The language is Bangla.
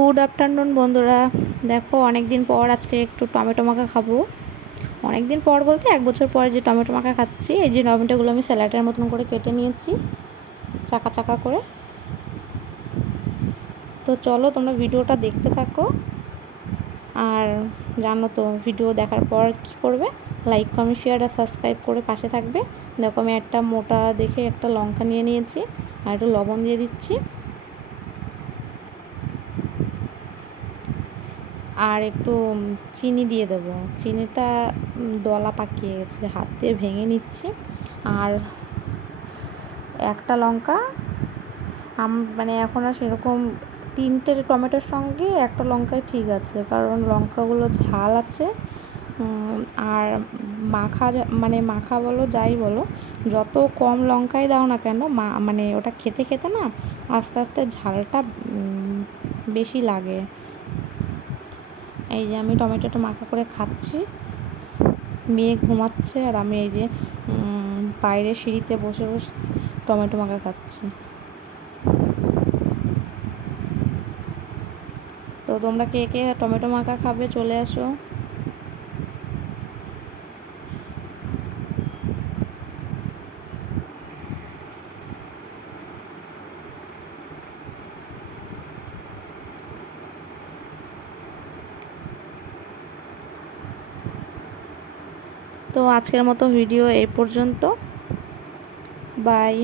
গুড আফটারনুন বন্ধুরা। দেখো অনেক দিন পর আজকে একটু টমেটো মাখা খাবো। অনেক দিন পর বলতে 1 বছর পরে যে টমেটো মাখা খাচ্ছি। এই যে টমেটোগুলো আমি স্যালাডের মতন করে কেটে নিয়েছি চাকা চাকা করে। তো চলো তোমরা ভিডিওটা দেখতে থাকো। আর জানো তো ভিডিও দেখার পর কি করবে, লাইক কমেন্ট শেয়ার আর সাবস্ক্রাইব করে পাশে থাকবে। দেখো আমি একটা মোটা দেখে একটা লঙ্কা নিয়ে নিয়েছি আর একটু লবণ দিয়ে দিচ্ছি আর একটু চিনি দিয়ে দেবো। চিনিটা দলা পাকিয়ে গেছে, হাত দিয়ে ভেঙে নিচ্ছি। আর একটা লঙ্কা মানে এখন আর সেরকম 3টে টমেটোর সঙ্গে একটা লঙ্কাই ঠিক আছে, কারণ লঙ্কাগুলো ঝাল আছে। আর মানে মাখা বলো যাই বলো, যত কম লঙ্কাই দাও না কেন মানে ওটা খেতে খেতে না আস্তে আস্তে ঝালটা বেশি লাগে। এই যে আমি টমেটোটা মাখা করে খাচ্ছি, মেয়ে ঘুমাচ্ছে আর আমি এই যে বাইরে সিঁড়িতে বসে বসে টমেটো মাখা খাচ্ছি। তো তোমরা কে কে টমেটো মাখা খাবে চলে আসো। তো আজকের মতো ভিডিও এই পর্যন্ত, বাই।